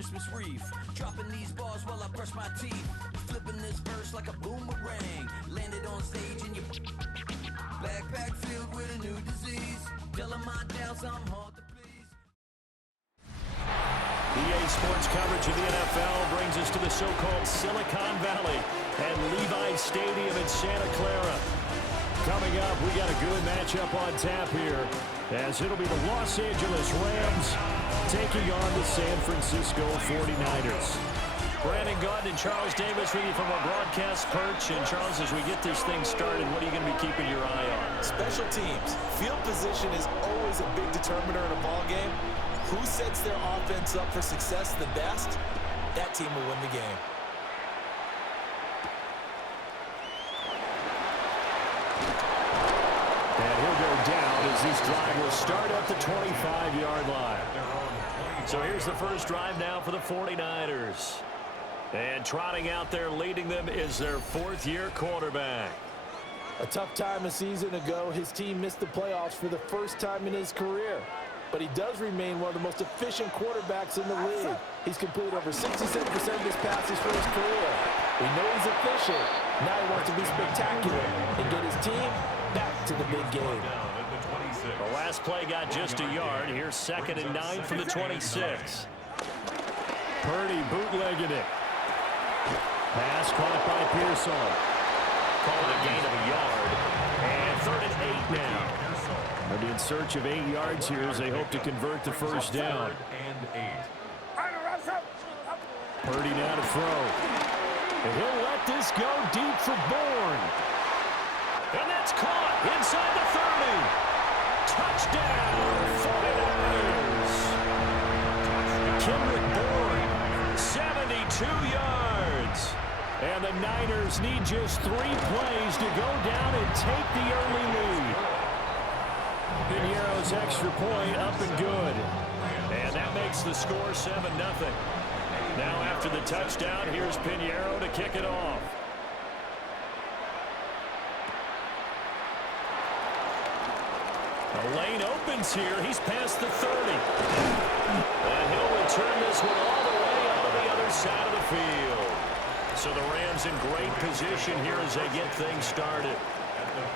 Christmas wreath. Dropping these bars while I brush my teeth. Flipping this verse like a boomerang. Landed on stage in your backpack filled with a new disease. Telling my doubts I'm hard to please. EA Sports coverage of the NFL brings us to the so-called Silicon Valley at Levi Stadium in Santa Clara. Coming up, we got a good matchup on tap here, as it'll be the Los Angeles Rams taking on the San Francisco 49ers. Brandon Gaunt and Charles Davis with you from our broadcast perch. And Charles, as we get this thing started, what are you going to be keeping your eye on? Special teams. Field position is always a big determiner in a ball game. Who sets their offense up for success the best, that team will win the game. And he'll go down as this drive will start at the 25-yard line. So here's the first drive now for the 49ers. And trotting out there leading them is their fourth-year quarterback. A tough time a season ago, his team missed the playoffs for the first time in his career. But he does remain one of the most efficient quarterbacks in the league. He's completed over 67% of his passes for his career. We know he's efficient. Now he wants to be spectacular and get his team back to the big game. The last play got just a yard. Here's 2nd and 9 from the 26. Purdy bootlegging it. Pass caught by Pearson. Call it a gain of a yard. And 3rd and 8 now. They'll be in search of 8 yards here as they hope to convert the first down. Purdy now to throw. And he'll let this go deep for Bourne. And that's caught inside the 30. Touchdown, 49ers. Kendrick Bourne, 72 yards. And the Niners need just 3 plays to go down and take the early lead. Piñeiro's extra point up and good. And that makes the score 7-0. Now after the touchdown, here's Piñeiro to kick it off. The lane opens here. He's past the 30. And he'll return this one all the way out of the other side of the field. So the Rams in great position here as they get things started.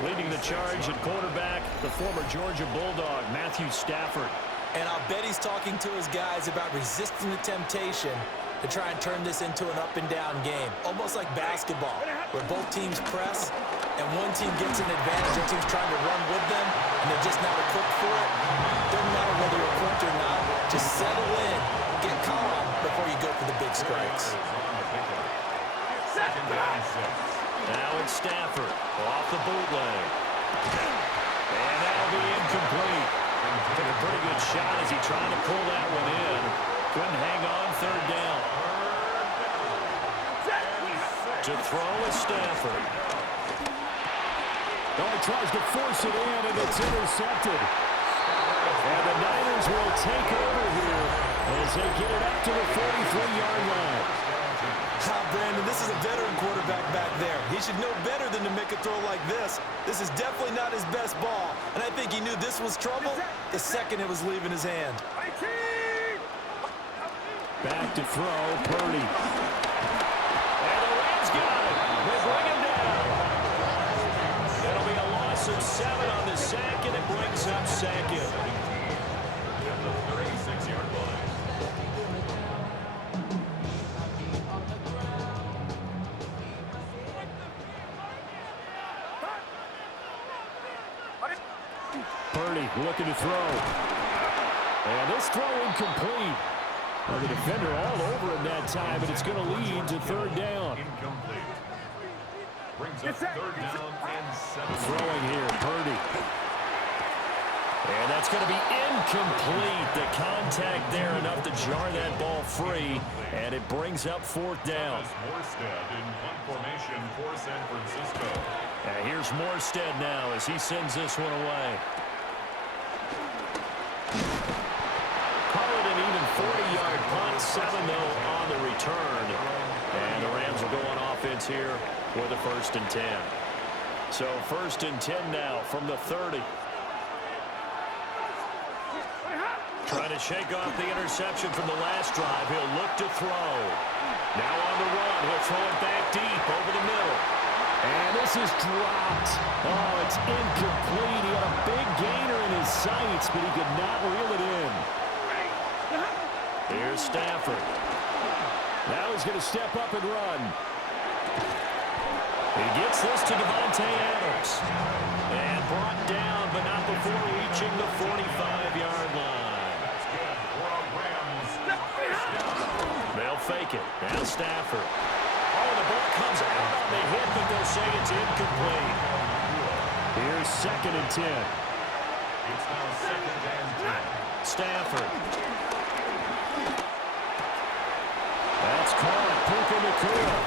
Leading the charge at quarterback, the former Georgia Bulldog, Matthew Stafford. And I'll bet he's talking to his guys about resisting the temptation to try and turn this into an up-and-down game. Almost like basketball, where both teams press, and one team gets an advantage, the team's trying to run with them, and they're just not equipped for it. Doesn't matter whether you're equipped or not. Just settle in, get calm before you go for the big strikes. Now it's Stafford off the bootleg. And that'll be incomplete. Took a pretty good shot as he tried to pull that one in. Couldn't hang on, 3rd down. To throw is Stafford. Oh, he tries to force it in, and it's intercepted. And the Niners will take over here as they get it up to the 43-yard line. Brandon, this is a veteran quarterback back there. He should know better than to make a throw like this. This is definitely not his best ball, and I think he knew this was trouble the second it was leaving his hand. Back to throw, Purdy. And the Rams got it. They bring him down. It'll be a loss of 7 on the sack, and it brings up 2nd. At the 36-yard line. Purdy looking to throw. And this throw incomplete. Well, the defender all over him that time, and it's going to lead to 3rd down. Incomplete. Brings up 3rd down and 7. Throwing here, Purdy. And that's going to be incomplete. The contact there enough to jar that ball free, and it brings up 4th down. Morstead in punt formation for San Francisco. And here's Morstead now as he sends this one away. Call it an even 40-yard punt, 7 though on the return. And the Rams will go on offense here with a 1st and 10. So 1st and 10 now from the 30. Trying to shake off the interception from the last drive. He'll look to throw. Now on the run. He'll throw it back deep over the middle. And this is dropped. Oh, it's incomplete. He had a big gainer in his sights, but he could not reel it in. Here's Stafford. Now he's going to step up and run. He gets this to Devontae Adams. And brought down, but not before reaching the 45-yard line. They'll fake it. Now Stafford. Oh, the ball comes out on the hit, but they'll say it's incomplete. Here's 2nd and 10. It's now 2nd and 10. Stafford. That's caught. Puka Nacua.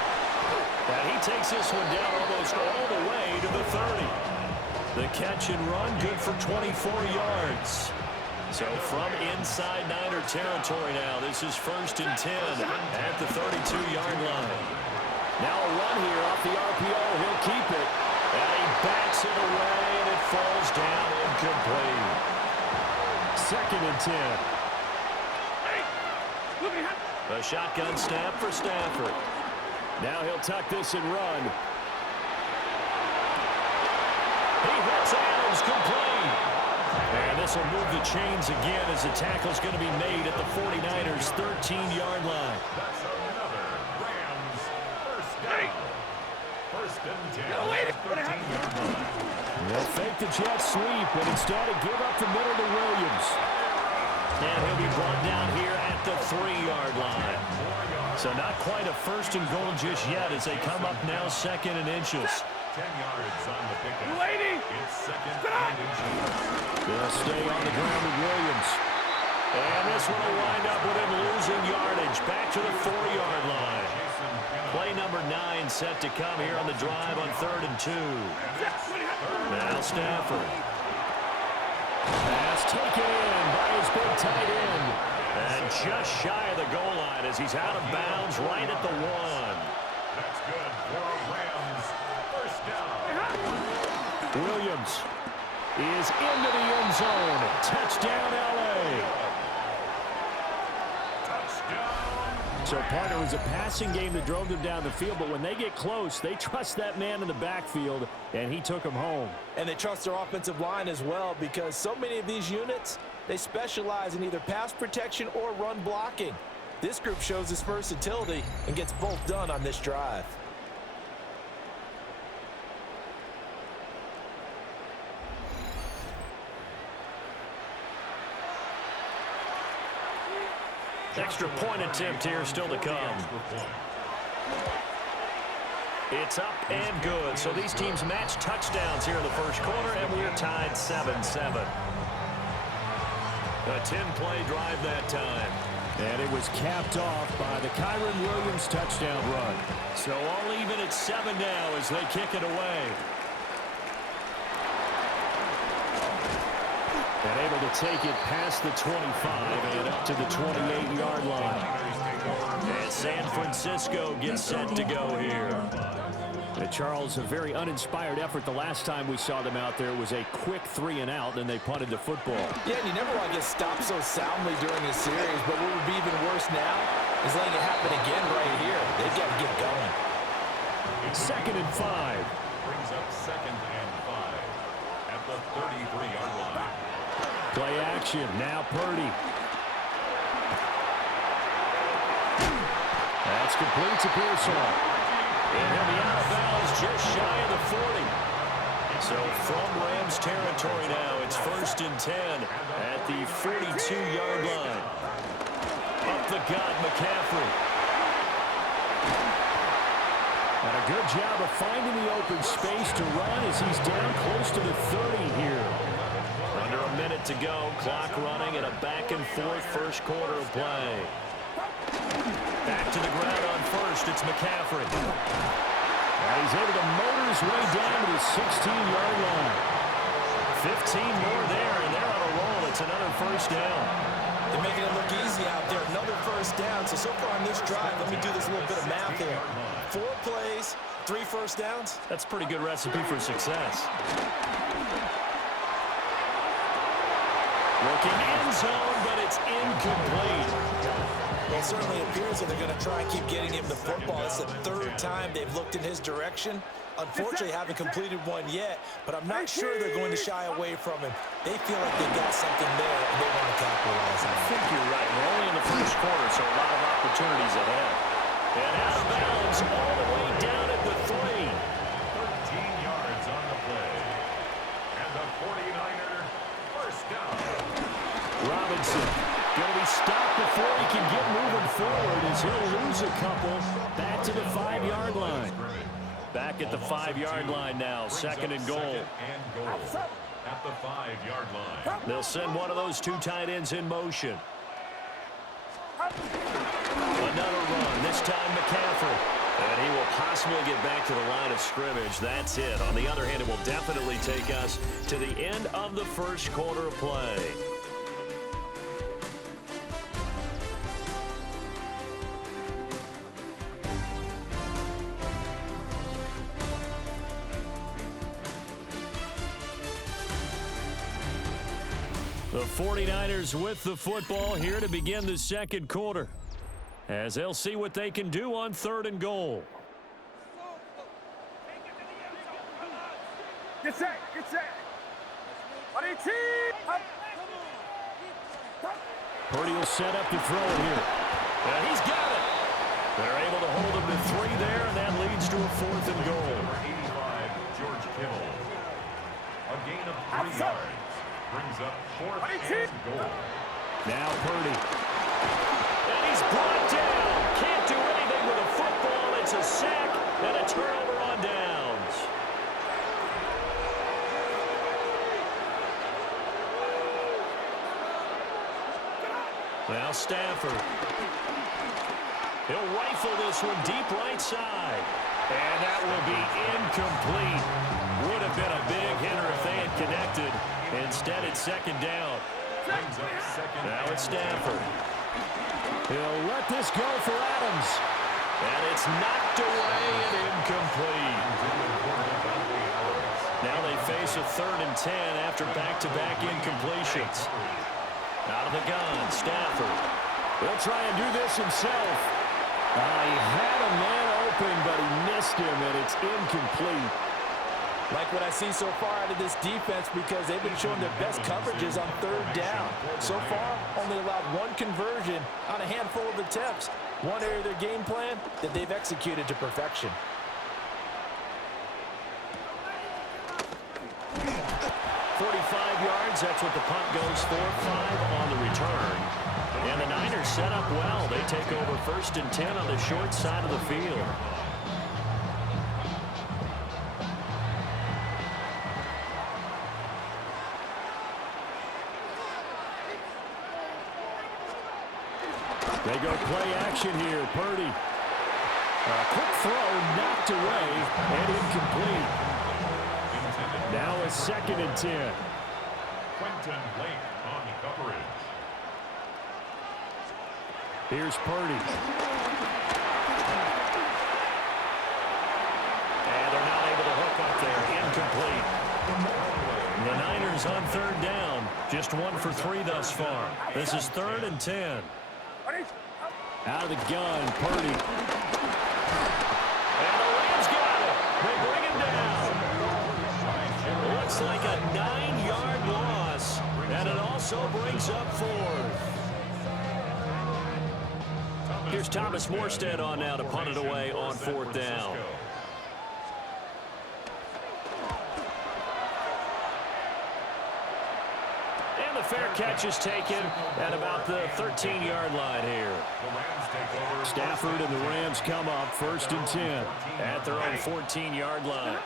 And he takes this one down almost all the way to the 30. The catch and run, good for 24 yards. So from inside Niner territory now, this is 1st and 10 at the 32-yard line. Now a run here off the RPO. He'll keep it. And he backs it away, and it falls down incomplete. 2nd and 10. A shotgun snap for Stafford. Now he'll tuck this and run. He hits Adams complete. And this will move the chains again as the tackle's going to be made at the 49ers' 13-yard line. That's another Rams first down. 1st and 10. 13-yard line. They'll fake the jet sweep, but instead of give up the middle to Williams. And he'll be brought down here at the 3-yard line. So not quite a 1st and goal just yet as they come up now 2nd and inches. 10 yards on the pickup. It's 2nd and inches. They'll stay on the ground with Williams. And this one will wind up with him losing yardage. Back to the 4-yard line. Play number 9 set to come here on the drive on 3rd and 2. Now Stafford. Pass taken in by his big tight end. And just shy of the goal line as he's out of bounds right at the 1. That's good for Rams. First down. Williams is into the end zone. Touchdown, L.A. Touchdown. So, partner, it was a passing game that drove them down the field, but when they get close, they trust that man in the backfield, and he took them home. And they trust their offensive line as well because so many of these units, they specialize in either pass protection or run blocking. This group shows its versatility and gets both done on this drive. Extra point attempt here still to come. It's up and good. So these teams match touchdowns here in the first quarter, and we're tied 7-7. A 10-play drive that time. And it was capped off by the Kyren Williams touchdown run. So all even at 7 now as they kick it away. And able to take it past the 25 and up to the 28-yard line. And San Francisco gets set to go here. And Charles, a very uninspired effort. The last time we saw them out there was a quick 3-and-out, and they punted the football. Yeah, and you never want to get stopped so soundly during this series, but what would be even worse now is letting it happen again right here. They've got to get going. 2nd and 5. Brings up 2nd and 5 at the 33-yard line. Play action. Now Purdy. That's complete to Pearson. And he'll be out of bounds just shy of the 40. So from Rams territory now, it's 1st and 10 at the 42-yard line. Up the gut, McCaffrey. And a good job of finding the open space to run as he's down close to the 30 here. Under a minute to go, clock running, and a back-and-forth first quarter of play. Back to the ground on first, it's McCaffrey. And he's able to motor his way down to the 16-yard line. 15 more there, and they're on a roll. It's another first down. They're making it look easy out there. Another first down. So far on this drive, let me do this little bit of math here. 4 plays, 3 first downs. That's a pretty good recipe for success. Looking end zone, but it's incomplete. Well, it certainly appears that they're going to try and keep getting him the football. It's the third time they've looked in his direction. Unfortunately, haven't completed one yet, but I'm not sure they're going to shy away from him. They feel like they've got something there, and they want to capitalize on it. I think you're right. We're only in the first quarter, so a lot of opportunities ahead. And out of bounds all the way down at the 3. 13 yards on the play. And the 49er first down. Robinson going to be stopped before he can get moving forward as he'll lose a couple back to the 5-yard line. Back at the 5-yard line now, second and goal. At the 5-yard line. They'll send one of those 2 tight ends in motion. Another run, this time McCaffrey. And he will possibly get back to the line of scrimmage. That's it. On the other hand, it will definitely take us to the end of the first quarter of play. The 49ers with the football here to begin the second quarter, as they'll see what they can do on 3rd and goal. Get set, get set. Purdy will set up to throw it here. And he's got it. They're able to hold him to 3 there, and that leads to a 4th and goal. Number 85, George Kittle. A gain of 3 yards. Brings up 4th and goal. Now Purdy. And he's brought down. Can't do anything with a football. It's a sack and a turnover on downs. Now Stafford. He'll rifle this one deep right side. And that will be incomplete. Would have been a big hitter if they had connected. Instead, it's second down. Now it's Stafford. He'll let this go for Adams. And it's knocked away and incomplete. Now they face a 3rd and 10 after back-to-back incompletions. Out of the gun, Stafford. He'll try and do this himself. He had a man open, but he missed him, and it's incomplete. Like what I see so far out of this defense, because they've been showing their best coverages on 3rd down. So far, only allowed 1 conversion on a handful of attempts. One area of their game plan that they've executed to perfection. 45 yards, that's what the punt goes for. 5 on the return. And the Niners set up well. They take over 1st and 10 on the short side of the field. They go play action here. Purdy. A quick throw knocked away and incomplete. Now a 2nd and 10. Quentin Lake on coverage. Here's Purdy. And they're not able to hook up there. Incomplete. The Niners on 3rd down. Just 1 for 3 thus far. This is 3rd and 10. Out of the gun, Purdy. And the Rams got it. They bring him down. Looks like a 9-yard loss. And it also brings up 4th. Here's Thomas Morstead on now to punt it away on 4th down. And the fair catch is taken at about the 13-yard line here. Stafford and the Rams come up 1st and 10 at their own 14-yard line.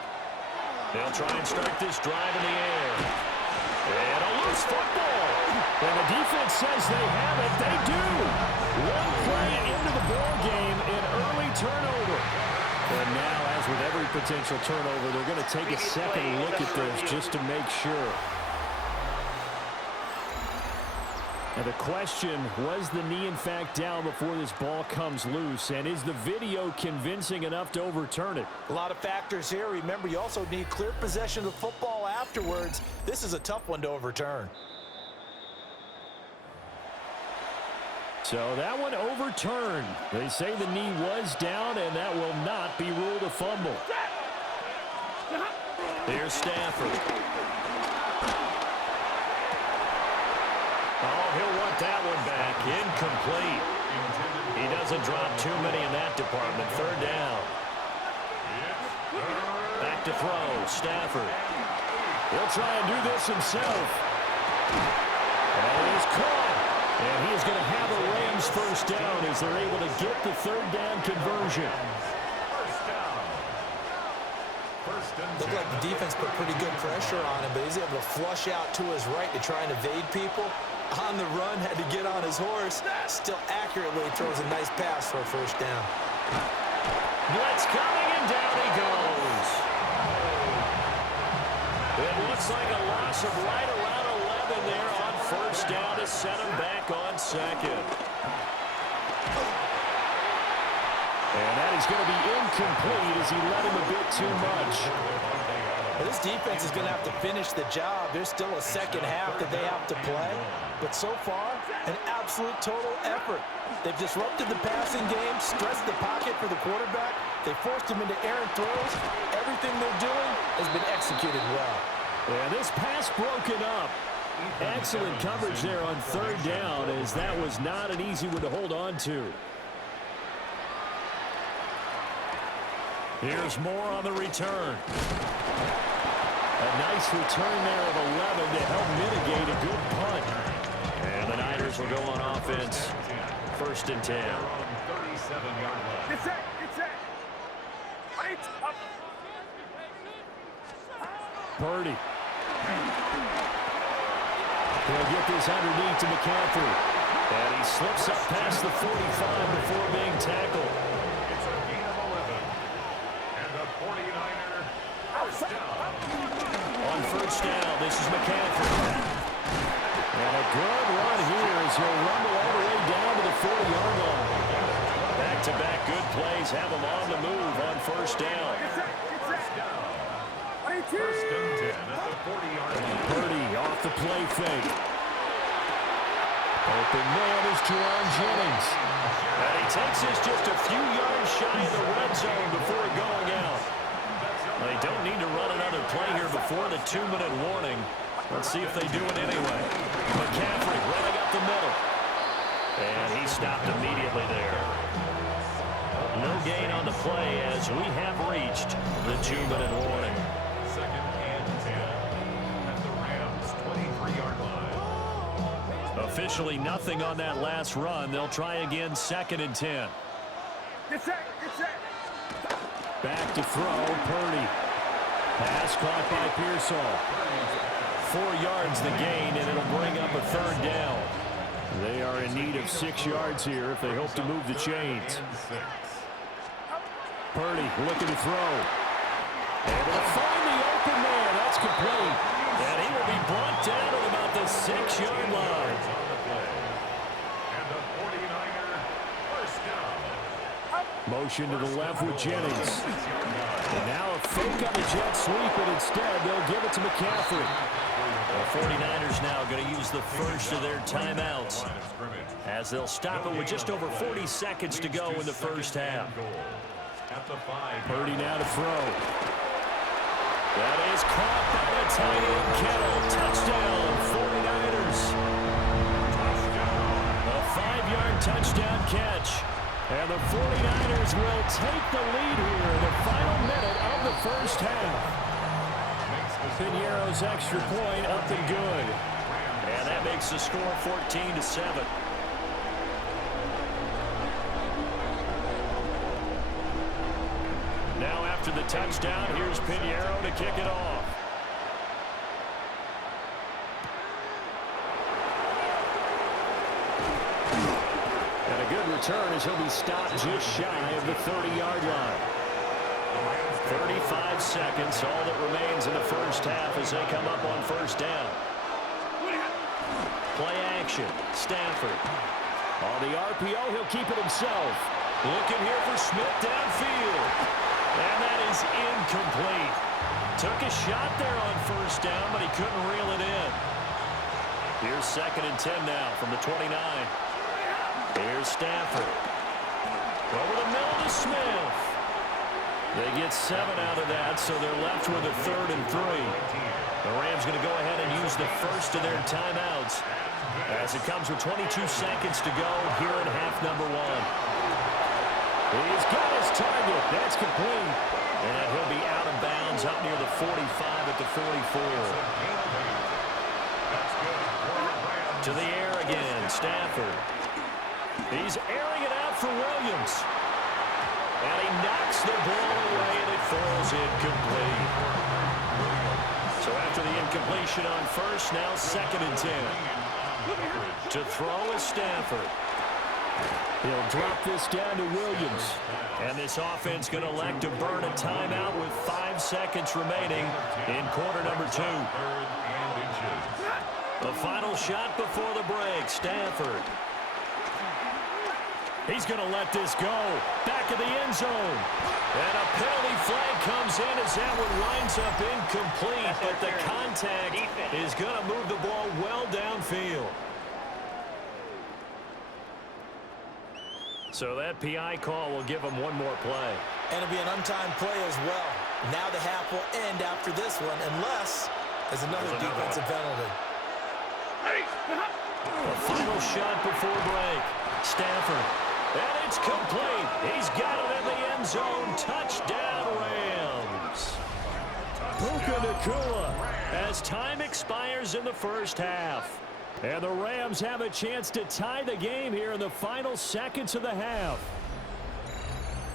They'll try and start this drive in the air. And a loose football. And the defense says they have it. They do. 1 play into the ball game, an early turnover. And now, as with every potential turnover, they're going to take a second look at this just to make sure. And the question, was the knee in fact down before this ball comes loose? And is the video convincing enough to overturn it? A lot of factors here. Remember, you also need clear possession of the football afterwards. This is a tough one to overturn. So that one overturned. They say the knee was down, and that will not be ruled a fumble. Here's Stafford. Oh, he'll want that one back. Incomplete. He doesn't drop too many in that department. Third down. Back to throw. Stafford. He'll try and do this himself. And it is caught. And he is going to have a Rams first down as they're able to get the third down conversion. Looked like the defense put pretty good pressure on him, but he's able to flush out to his right to try and evade people. On the run, had to get on his horse. Still accurately throws a nice pass for a first down. Blitz coming, and down he goes. It looks like a loss of right around 11 there on first down to set him back on second. And that is going to be incomplete as he let him a bit too much. Well, this defense is going to have to finish the job. There's still a second half that they have to play. But so far, an absolute total effort. They've disrupted the passing game, stressed the pocket for the quarterback. They forced him into errant throws. Everything they're doing has been executed well. And this pass broken up. Excellent coverage there on third down, as that was not an easy one to hold on to. Here's more on the return. A nice return there of 11 to help mitigate a good punt. And the Niners will go on offense. First and 10. Get set, get set. Right up. Purdy. He'll get this underneath to McCaffrey. And he slips up past the 45 before being tackled. It's a gain of 11. And the 49er first down. On first down, this is McCaffrey. And a good run here as he'll rumble all the way down to the 40-yard line. Back-to-back good plays have him on the move on first down. First and 10 at the 40-yard line. Purdy off the play fake. Open man is Jerron Jennings. And he takes this just a few yards shy of the red zone before going out. They don't need to run another play here before the 2-minute warning. Let's see if they do it anyway. McCaffrey running up the middle. And he stopped immediately there. No gain on the play as we have reached the 2-minute warning. Second and 10 at the Rams' 23-yard line. Officially nothing on that last run. They'll try again second and 10. Get set, get set. Back to throw, Purdy. Pass caught by Pearsall. 4 yards the gain, and it'll bring up a third down. They are in need of 6 yards here if they hope to move the chains. Purdy looking to throw. Able to find the open man. That's complete. And he will be brought down at about the 6-yard line. And the 49er first down. Motion to the left with Jennings. And now a fake on the jet sweep, and instead they'll give it to McCaffrey. The 49ers now going to use the first of their timeouts as they'll stop it with just over 40 seconds to go in the first half. Purdy now to throw. That is caught by the tight end Kittle. Touchdown, 49ers. A 5-yard touchdown catch. And the 49ers will take the lead here in the final minute of the first half. Piñeiro's extra point up and good. And that makes the score 14-7. Now after the touchdown, here's Piñeiro to kick it off. And a good return as he'll be stopped just shy of the 30-yard line. 35 seconds, all that remains in the first half as they come up on first down. Play action, Stafford. On the RPO, he'll keep it himself. Looking here for Smith downfield. And that is incomplete. Took a shot there on first down, but he couldn't reel it in. Here's second and 10 now from the 29. Here's Stafford. Over the middle to Smith. They get 7 out of that, so they're left with a 3rd and 3. The Rams going to go ahead and use the first of their timeouts as it comes with 22 seconds to go here in half number 1. He's got his target. That's complete. And he'll be out of bounds up near the 45 at the 44. To the air again, Stafford. He's airing it out for Williams. And he knocks the ball away, and it falls incomplete. So after the incompletion on first, now 2nd and 10. To throw is Stafford. He'll drop this down to Williams. And this offense going to elect to burn a timeout with 5 seconds remaining in quarter number 2. The final shot before the break, Stafford. He's going to let this go. Back of the end zone. And a penalty flag comes in as that one winds up incomplete. But the contact is going to move the ball well downfield. So that PI call will give him one more play. And it'll be an untimed play as well. Now the half will end after this one, unless there's another defensive penalty. The final shot before break. Stafford. And it's complete. He's got it in the end zone. Touchdown, Rams. Puka Nacua as time expires in the first half. And the Rams have a chance to tie the game here in the final seconds of the half.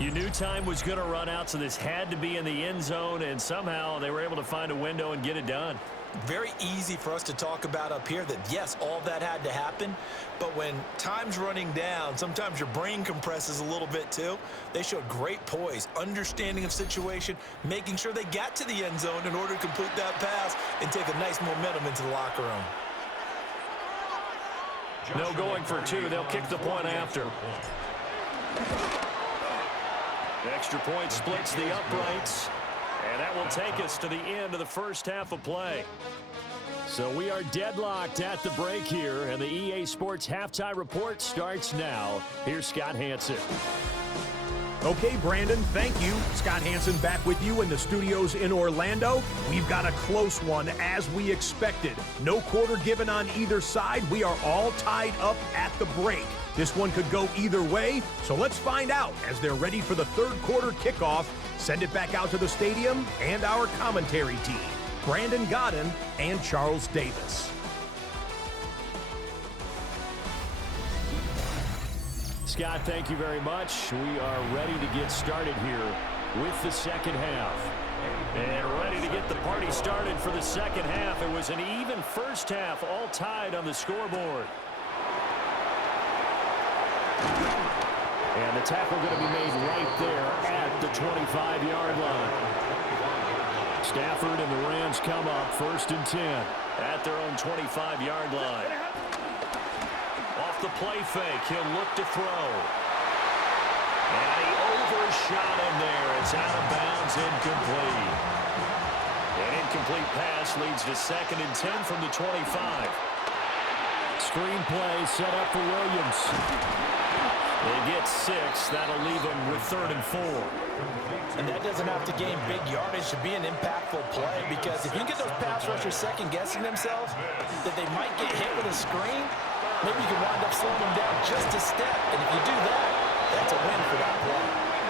You knew time was going to run out, so this had to be in the end zone, and somehow they were able to find a window and get it done. Very easy for us to talk about up here that, yes, all that had to happen, but when time's running down, sometimes your brain compresses a little bit too. They showed great poise, understanding of situation, making sure they got to the end zone in order to complete that pass and take a nice momentum into the locker room. No going for 2. They'll kick the point after. The extra point splits the uprights. And that will take us to the end of the first half of play. So we are deadlocked at the break here, and the EA Sports Halftime Report starts now. Here's Scott Hanson. Okay, Brandon, thank you. Scott Hanson back with you in the studios in Orlando. We've got a close one, as we expected. No quarter given on either side. We are all tied up at the break. This one could go either way, so let's find out as they're ready for the third quarter kickoff. Send it back out to the stadium and our commentary team, Brandon Godden and Charles Davis. Scott, thank you very much. We are ready to get started here with the second half. And ready to get the party started for the second half. It was an even first half, all tied on the scoreboard. And the tackle going to be made right there at the 25-yard line. Stafford and the Rams come up 1st and 10 at their own 25-yard line. Off the play fake, he'll look to throw. And he overshot him there. It's out of bounds, incomplete. An incomplete pass leads to 2nd and 10 from the 25. Screen play set up for Williams. They get 6. That'll leave them with 3rd and 4. And that doesn't have to gain big yardage to be an impactful play, because if you get those pass rushers second-guessing themselves that they might get hit with a screen, maybe you can wind up slowing them down just a step. And if you do that, that's a win for that play.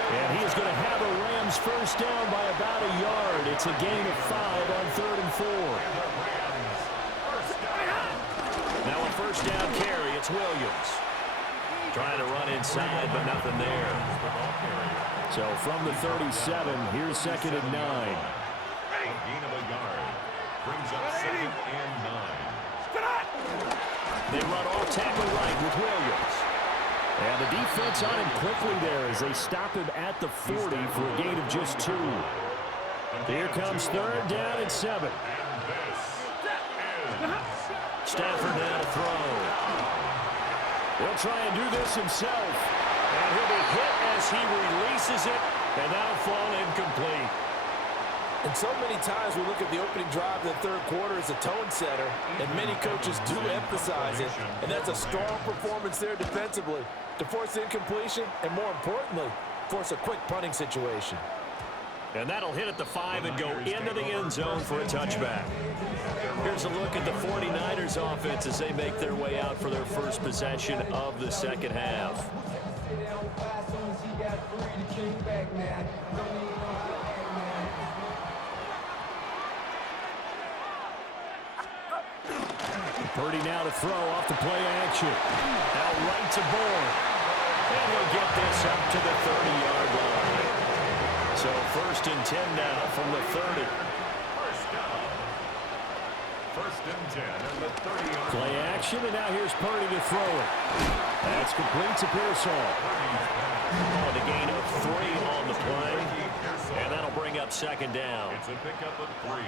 And he is going to have a Rams first down by about a yard. It's a gain of 5 on 3rd and 4. Now a first down carry. It's Williams. Trying to run inside, but nothing there. So from the 37, here's 2nd and 9. Gain of a yard. Brings up 2nd and 9. They run all tackle right with Williams. And the defense on him quickly there as they stop him at the 40 for a gain of just 2. Here comes 3rd down and 7. Stafford now to throw. He'll try and do this himself. And he'll be hit as he releases it. And that'll fall incomplete. And so many times we look at the opening drive of the third quarter as a tone setter, and many coaches do emphasize it, and that's a strong performance there defensively to force incompletion and, more importantly, force a quick punting situation. And that'll hit at the 5 and go into the end zone for a touchback. Here's a look at the 49ers offense as they make their way out for their first possession of the second half. Purdy now to throw off the play action. Now right to board. And he'll get this up to the 30-yard line. So 1st and 10 now from the 30. First and 10 at the 30-yard Play action, and now here's Purdy to throw it. That's complete to Pearsall. On the gain of 3 on the play. And that'll bring up 2nd down. It's a pickup of 3.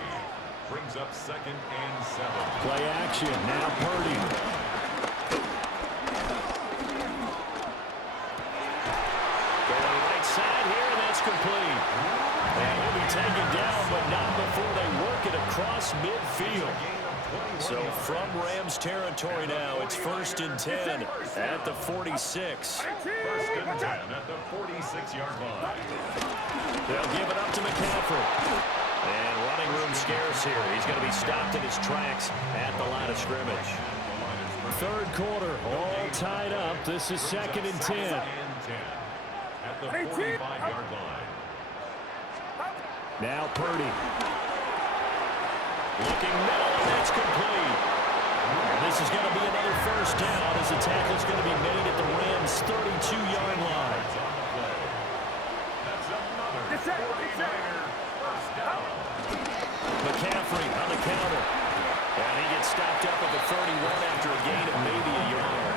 Brings up 2nd and 7. Play action, now Purdy. Going right side here, and that's complete. And he'll be taken down, but not before they work it across midfield. So from Rams territory now, it's 1st and 10 at the 46. 1st and 10 at the 46-yard line. They'll give it up to McCaffrey. And running room scarce here. He's going to be stopped in his tracks at the line of scrimmage. Third quarter, all tied up. This is 2nd and 10. At the 45-yard line. Now Purdy. Looking middle, and that's complete. And this is going to be another 1st down as the tackle's going to be made at the Rams' 32-yard line. That's another 49er first down. McCaffrey on the counter. And he gets stopped up at the 31 after a gain of maybe a yard.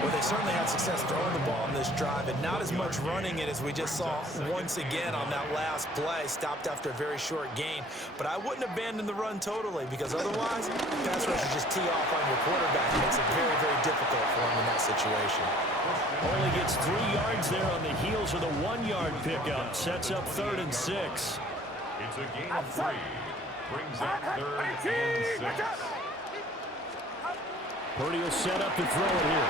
Well, they certainly had success throwing the ball on this drive, and not as much running it as we just saw once again on that last play, stopped after a very short gain. But I wouldn't abandon the run totally, because otherwise, pass rushers just tee off on your quarterback. It makes it very, very difficult for him in that situation. Only gets 3 yards there on the heels of the 1-yard pickup. Sets up 3rd and 6. It's a gain of 3. Brings up 3rd and 6. Purdy will set up to throw it here.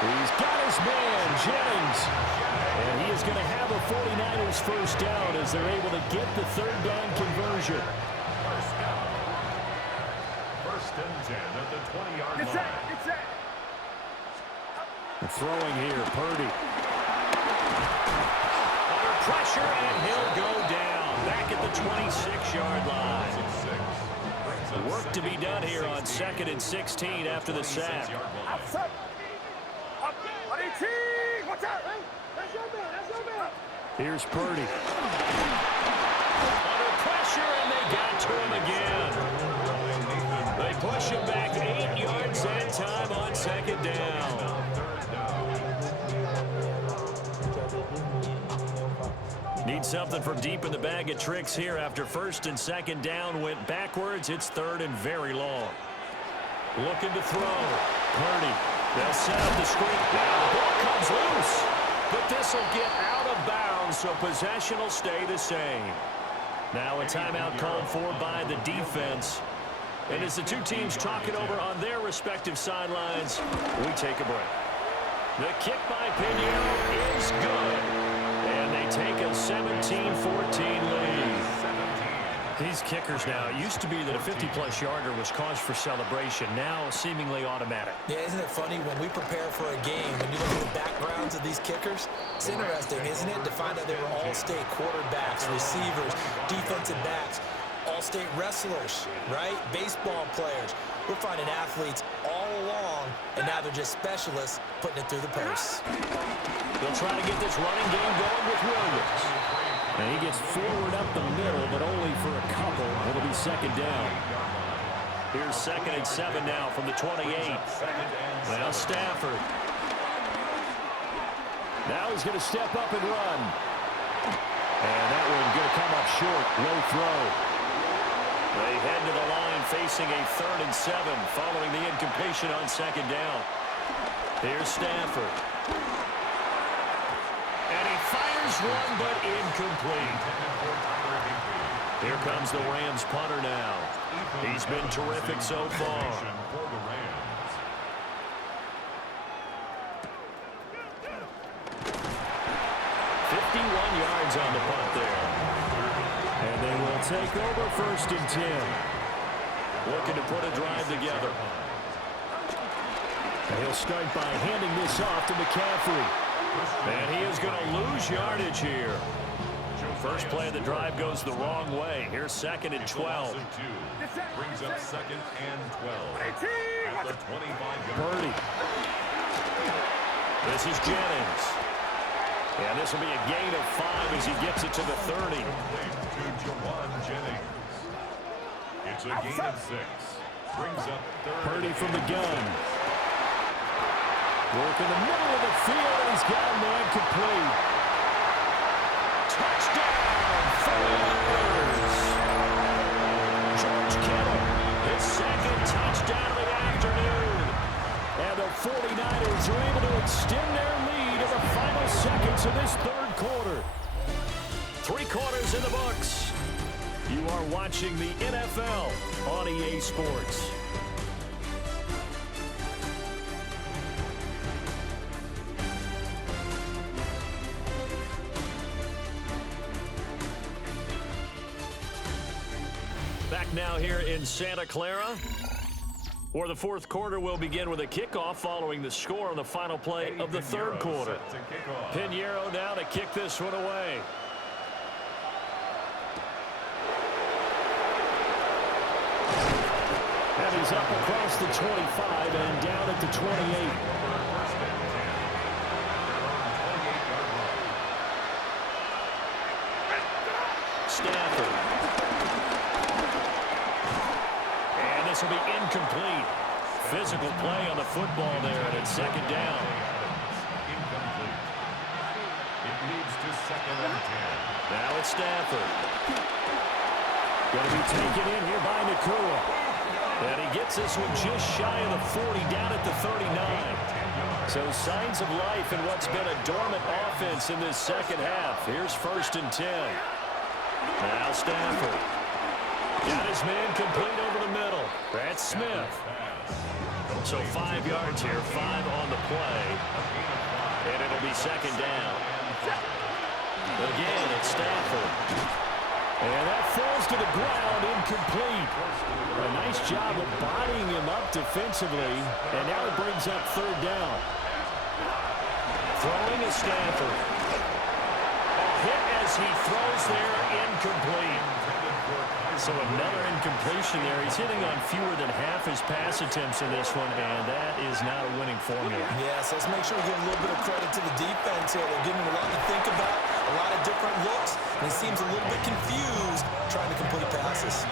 He's got his man, Jennings. And he is going to have a 49ers first down as they're able to get the 3rd down conversion. First down. 1st and 10 at the 20-yard line. Throwing here, Purdy. Under pressure, and he'll go down. Back at the 26-yard line. Work to be done here on 2nd and 16 after the sack. Here's Purdy. Under pressure, and they got to him again. They push him back 8 yards that time on 2nd down. Need something from deep in the bag of tricks here after 1st and 2nd down went backwards. It's 3rd and very long. Looking to throw. Purdy. They'll set up the screen. Now the ball comes loose. But this will get out of bounds, so possession will stay the same. Now a timeout called for by the defense. And as the two teams talk it over on their respective sidelines, we take a break. The kick by Pinheiro is good. And they take a 17-14 lead. These kickers now, it used to be that a 50-plus yarder was cause for celebration. Now seemingly automatic. Yeah, isn't it funny when we prepare for a game, when you look at the backgrounds of these kickers, it's interesting, isn't it, to find out they were all-state quarterbacks, receivers, defensive backs, all-state wrestlers, right? Baseball players. We're finding athletes all along, and now they're just specialists putting it through the posts. They'll try to get this running game going with Williams. And he gets forward up the middle, but only for a couple. It'll be 2nd down. Here's 2nd and 7 now from the 28. Now Stafford. Now he's going to step up and run. And that one going to come up short. Low throw. They head to the line facing a 3rd and 7 following the incompletion on 2nd down. Here's Stafford. And he fires one, but incomplete. Here comes the Rams punter now. He's been terrific so far. 51 yards on the punt there. And they will take over 1st and 10. Looking to put a drive together. And he'll start by handing this off to McCaffrey. And he is going to lose yardage here. First play of the drive goes the wrong way. Here's 2nd and 12. Brings up 2nd and 12. At the 25-yard line. Purdy. This is Jennings. And this will be a gain of 5 as he gets it to the 30. To Jawan Jennings. It's a gain of 6. Brings up 3rd. Purdy from the gun. Work in the middle of the field, and he's got a man complete. Touchdown, 49ers. George Kittle, his 2nd touchdown of the afternoon. And the 49ers are able to extend their lead in the final seconds of this 3rd quarter. 3 quarters in the books. You are watching the NFL on EA Sports. Back now here in Santa Clara, where the 4th quarter will begin with a kickoff following the score on the final play of the 3rd quarter. Pinheiro now to kick this one away. And he's up across the 25 and down at the 28. Stafford. And this will be incomplete. Physical play on the football there, and it's 2nd down. Incomplete. It leads to 2nd and 10. Now it's Stafford. Going to be taken in here by Nakua. And he gets this one just shy of the 40, down at the 39. So signs of life in what's been a dormant offense in this 2nd half. Here's 1st and 10. Now Stafford. Got his man complete over the middle. That's Smith. So 5 yards here, 5 on the play. And it'll be 2nd down. Again, it's Stafford. And that falls to the ground, incomplete. A nice job of bodying him up defensively. And now it brings up 3rd down. Throwing is Stafford. A hit as he throws there, incomplete. So another incompletion there. He's hitting on fewer than half his pass attempts in this one, and that is not a winning formula. Yes, let's make sure we give a little bit of credit to the defense here. They're giving him a lot to think about, a lot of different looks, and he seems a little bit confused trying to complete passes.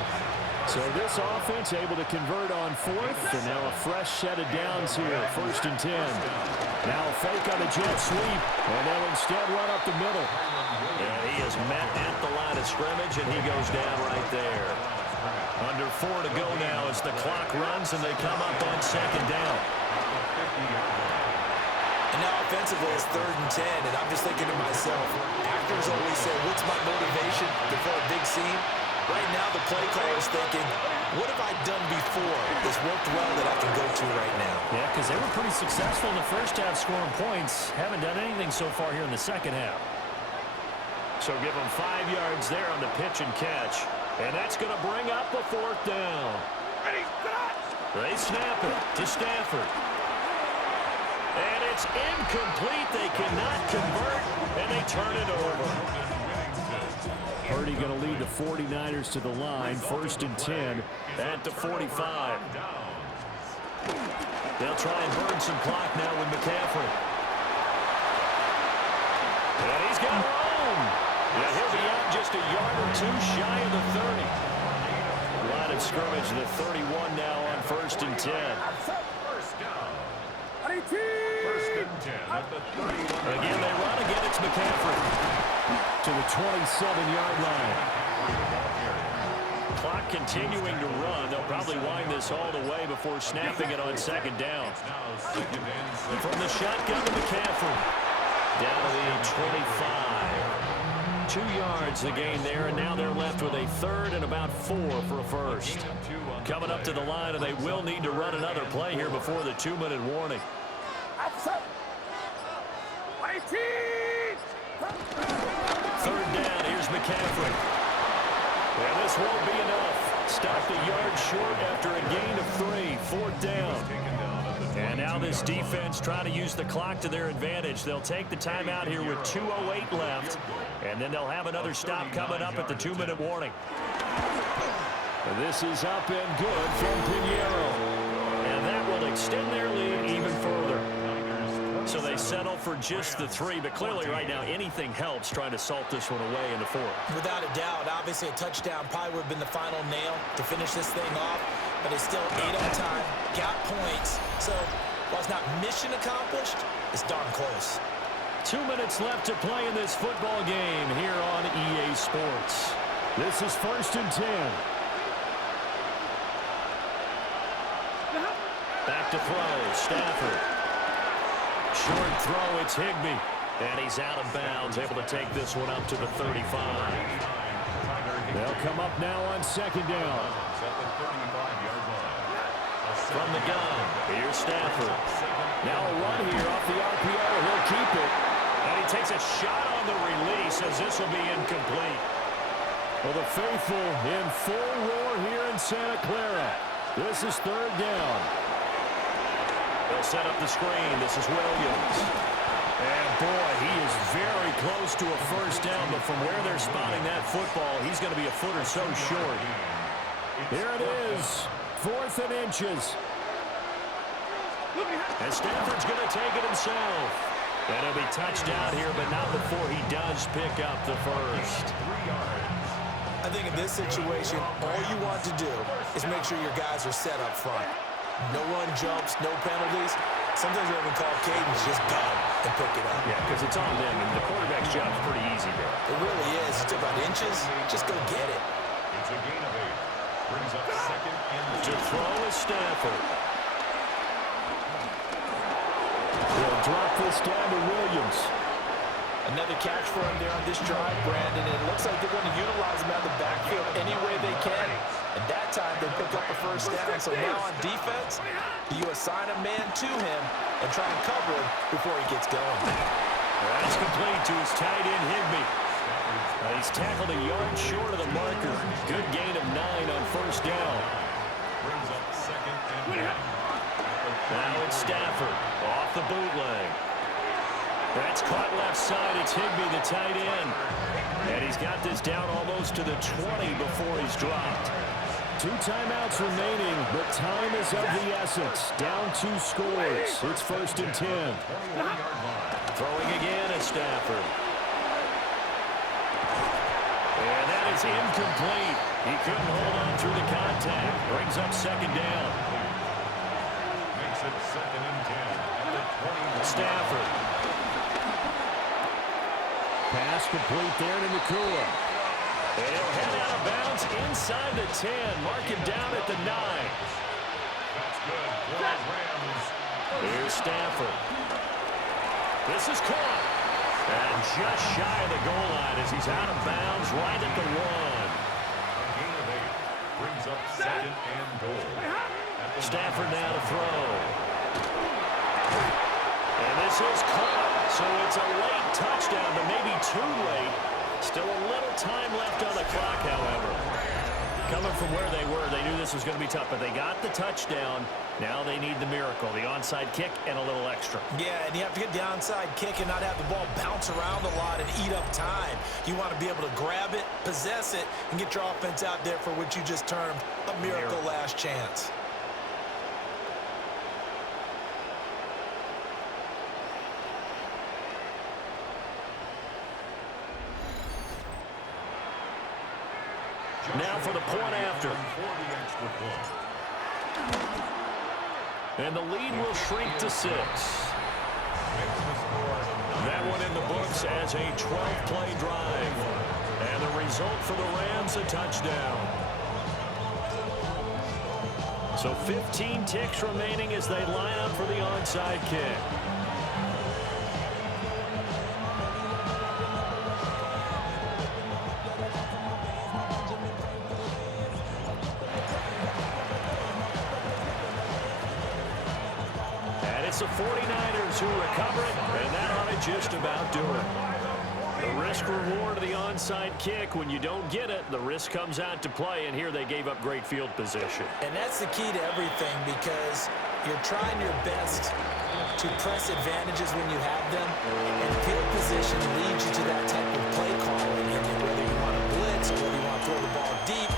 So this offense able to convert on 4th, and now a fresh set of downs here, 1st and 10. Now a fake on the jet sweep, and they'll instead run up the middle. And he is met at the line of scrimmage, and he goes down right there. Under 4 to go now as the clock runs, and they come up on 2nd down. And now offensively it's 3rd and 10, and I'm just thinking to myself, actors always say, what's my motivation before a big scene? Right now the play caller is thinking, what have I done before that's worked well that I can go to right now? Yeah, because they were pretty successful in the 1st half scoring points. Haven't done anything so far here in the 2nd half. So give them 5 yards there on the pitch and catch. And that's going to bring up a 4th down. They snap it to Stafford. And it's incomplete. They cannot convert, and they turn it over. Purdy going to lead the 49ers to the line. 1st and 10 at the 45. They'll try and burn some clock now with McCaffrey. And he's got room. Yeah, he'll be out just a yard or 2 shy of the 30. Line of scrimmage, the 31 now on 1st and 10. First and 10 at the 31. Again, they run. Again, it's McCaffrey to the 27-yard line. Clock continuing to run. They'll probably wind this all the way before snapping it on 2nd down. From the shotgun to McCaffrey. Down to the 25. 2 yards the gain there, and now they're left with a third and about 4 for a first. Coming up to the line, and they will need to run another play here before the 2-minute warning. Third down, here's McCaffrey. And this won't be enough. Stopped a yard short after a gain of 3, 4th down. And now this defense trying to use the clock to their advantage. They'll take the timeout here with 2:08 left. And then they'll have another stop coming up at the 2-minute warning. This is up and good from Pinheiro. And that will extend their lead even further. So they settle for just the 3, but clearly right now anything helps trying to salt this one away in the 4th. Without a doubt, obviously a touchdown probably would have been the final nail to finish this thing off, but it's still 8 on time, got points. So while it's not mission accomplished, it's darn close. 2 minutes left to play in this football game here on EA Sports. This is 1st and 10. Back to throw, Stafford. Short throw, it's Higbee. And he's out of bounds, able to take this one up to the 35. They'll come up now on 2nd down. From the gun, here's Stafford. Now a run here off the RPO. He'll keep it. And he takes a shot on the release as this will be incomplete. Well, the faithful in full roar here in Santa Clara. This is 3rd down. They'll set up the screen. This is Williams. And, boy, he is very close to a 1st down, but from where they're spotting that football, he's going to be a foot or so short. Here it is, 4th and inches. And Stafford's going to take it himself. And he'll be touched out here, but not before he does pick up the first. I think in this situation, all you want to do is make sure your guys are set up front. No run jumps, no penalties. Sometimes you even call cadence, just go and pick it up. Yeah, because it's on them, and the quarterback's job is pretty easy there. It really is. It's about inches. Just go get it. It's a gain of 8. Brings up 2nd and to throw is Stafford. They'll drop this down to Williams. Another catch for him there on this drive, Brandon. And it looks like they're going to utilize him out of the backfield any way they can. And that time they pick up a 1st down. So now on defense, you assign a man to him and try and cover him before he gets going. That's complete to his tight end, Higbee. He's tackled a yard short of the marker. Good gain of 9 on 1st down. brings up 2nd and 1. Now it's Stafford off the bootleg. That's caught left side. It's Higbee, the tight end. And he's got this down almost to the 20 before he's dropped. 2 timeouts remaining, but time is of the essence. Down 2 scores. It's 1st and 10. Throwing again at Stafford. And that is incomplete. He couldn't hold on through the contact. Brings up 2nd down. Makes it 2nd and 10 at the 20. Stafford. Pass complete there to Nakua. And he'll head out of bounds inside the 10. Mark him down at the 9. That's good for the Rams. Here's Stafford. This is caught. And just shy of the goal line as he's out of bounds right at the 1. A gain of 8 brings up 2nd and goal. Stafford now to throw. And this is caught. So it's a late touchdown, but maybe too late. Still a little time left on the clock, however. Coming from where they were, they knew this was going to be tough, but they got the touchdown. Now they need the miracle, the onside kick and a little extra. Yeah, and you have to get the onside kick and not have the ball bounce around a lot and eat up time. You want to be able to grab it, possess it, and get your offense out there for what you just termed a miracle last chance. Now for the point after. And the lead will shrink to 6. That one in the books as a 12-play drive. And the result for the Rams, a touchdown. So 15 ticks remaining as they line up for the onside kick. it's the 49ers who recover it, and that ought to just about do it. The risk-reward of the onside kick, when you don't get it, the risk comes out to play, and here they gave up great field position. And that's the key to everything, because you're trying your best to press advantages when you have them, and field position leads you to that type of play calling, and whether you want to blitz or whether you want to throw the ball deep,